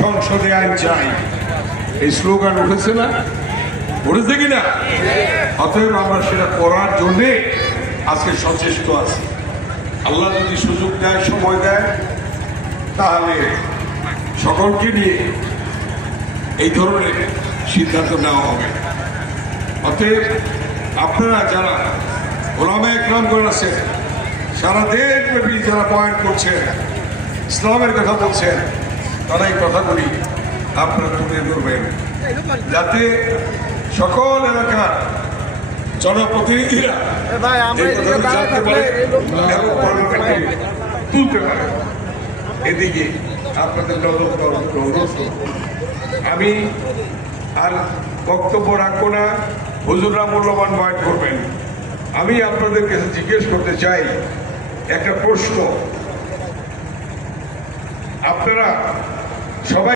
সংসদে আইন চাই, এই স্লোগান উঠেছে না, উঠেছে কিনা? অতএব আমরা সেটা করার জন্যে আজকে সচেষ্ট আছি। আল্লাহ যদি সুযোগ দেয়, সময় দেয়, তাহলে সকলকে নিয়ে এই ধরনের সিদ্ধান্ত নেওয়া হবে। অতএব আপনারা যারা ওলামায়ে কেরামগণ আছেন, সারা দেশব্যাপী যারা পয়েন্ট করছেন, ইসলামের কথা বলছেন, তারা এই কথাগুলি আপনারা তুলে ধরবেন, যাতে সকল এলাকার জনপ্রতিনিধিরা জানতে পারে এবং পার্লামেন্টে তুলতে পারে। এদিকে আপনাদের নজর দেওয়ার অনুরোধ। আমি আর বক্তব্য রাখবো না, হুজুররা মূল্যবান বয়ান করবেন। আমি আপনাদের কাছে জিজ্ঞেস করতে চাই একটা প্রশ্ন, আপনারা সবাই